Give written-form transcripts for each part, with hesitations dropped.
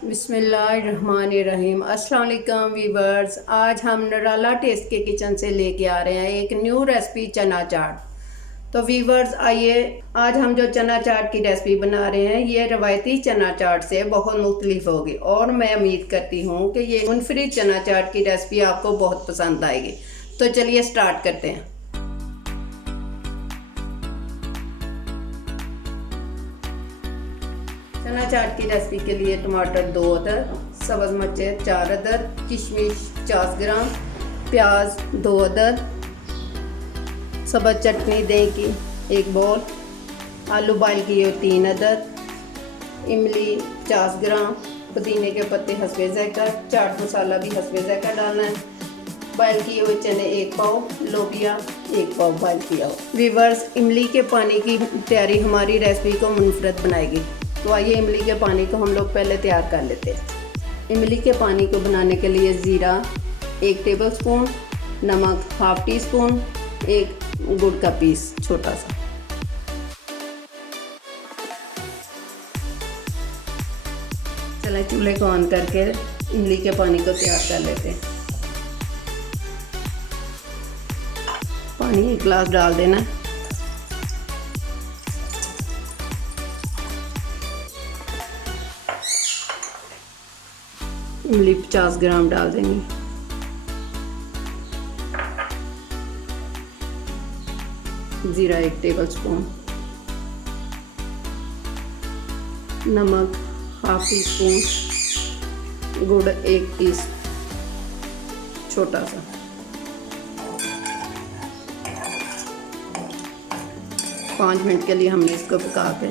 बिस्मिल्लाहिर्रहमानिर्रहीम। अस्सलाम वालेकुम वीवर्स, आज हम नराला टेस्ट के किचन से लेके आ रहे हैं एक न्यू रेसिपी चना चाट। तो वीवर्स आइए, आज हम जो चना चाट की रेसिपी बना रहे हैं ये रवायती चना चाट से बहुत मुख्तलिफ होगी और मैं उम्मीद करती हूँ कि ये मुनफरिद चना चाट की रेसिपी आपको बहुत पसंद आएगी। तो चलिए स्टार्ट करते हैं। चना चाट की रेसिपी के लिए टमाटर 2 अदद, सब्ज़ मिर्चें 4 अदद, किशमिश 50 ग्राम, प्याज 2 अदद, सब्ज़ चटनी दही की 1 बाउल, आलू बॉयल किए 3 अदद, इमली 50 ग्राम, पुदीने के पत्ते हस्बे ज़ायका, चाट मसाला भी हस्बे ज़ायका डालना है, बॉयल किए हुए चने 1 पाव, लोबिया 1 पाव बॉयल किया हो। वीवर्स, इमली के पानी की तैयारी हमारी रेसिपी को मुनफरद बनाएगी। तो आइए इमली के पानी को हम लोग पहले तैयार कर लेते हैं। इमली के पानी को बनाने के लिए ज़ीरा 1 टेबलस्पून, नमक ½ टी स्पून, 1 गुड़ का पीस छोटा सा। चलें चूल्हे को ऑन करके इमली के पानी को तैयार कर लेते हैं। पानी 1 गिलास डाल देना। इमली 50 ग्राम डाल देंगे। जीरा 1 टेबलस्पून, नमक ½ टी स्पून, गुड़ 1 पीस छोटा सा। पाँच मिनट के लिए हमने इसको पका के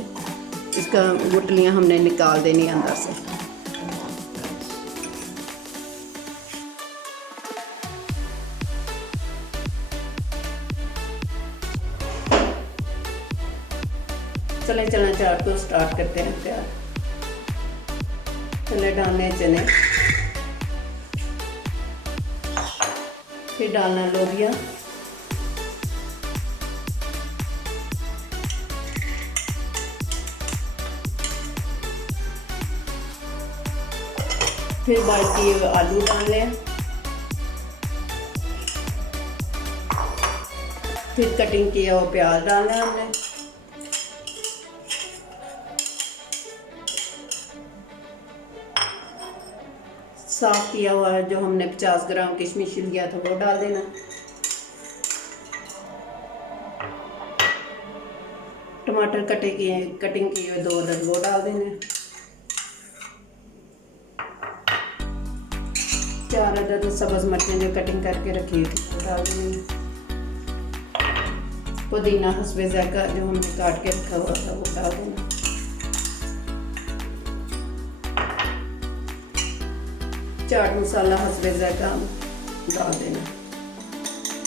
इसका गुठलियाँ हमने निकाल देनी अंदर से। चले चना चाट को स्टार्ट करते हैं तैयार। चने डालने चने, फिर डालना लोबिया, फिर बॉयल किए हुए आलू डालने, फिर कटिंग किया हुआ प्याज डालना है हमने, साफ किया हुआ है जो हमने 50 ग्राम किशमिश लिया था वो डाल देना। टमाटर कटिंग किए हुए 2 अदद वो डाल देने। 4 अदद सब्ज़ मिर्चें जो कटिंग करके रखी थी वो डाल देंगे। पुदीना हस्बे ज़ायका जो हमने काट के रखा हुआ था वो डाल देना। चाट मसाला हस्बे ज़ायका डाल देना।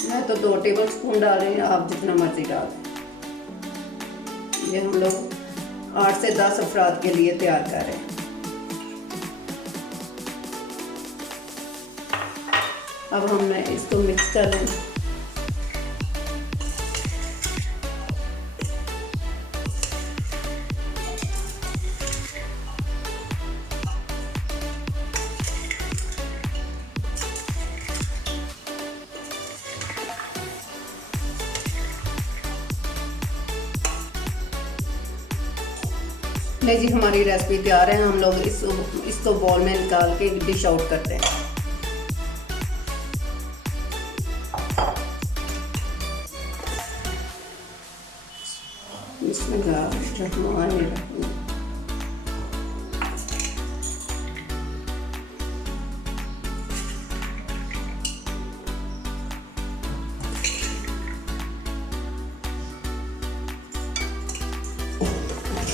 मैं तो 2 टेबलस्पून डाल रही हूँ, आप जितना मर्जी डाल दें। ये हम लोग 8 से 10 अफराद के लिए तैयार कर रहे हैं। अब हमने इसको मिक्स कर लेना। ले जी, हमारी रेसिपी तैयार है। हम लोग इसको बॉल में निकाल के डिश आउट करते हैं। बिस्मिल्लाहिर्रहमानिर्रहीम।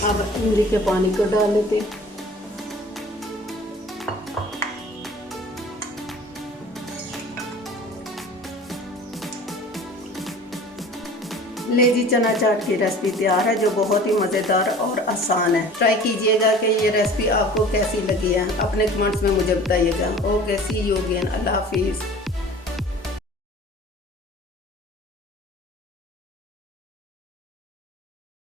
अब इमली के पानी को डाल लेते हैं। ले जी, चना चाट की रेसिपी तैयार है जो बहुत ही मज़ेदार और आसान है। ट्राई कीजिएगा कि ये रेसिपी आपको कैसी लगी है। अपने कमेंट्स में मुझे बताइएगा। Okay, see you again. अल्लाह हाफिज़।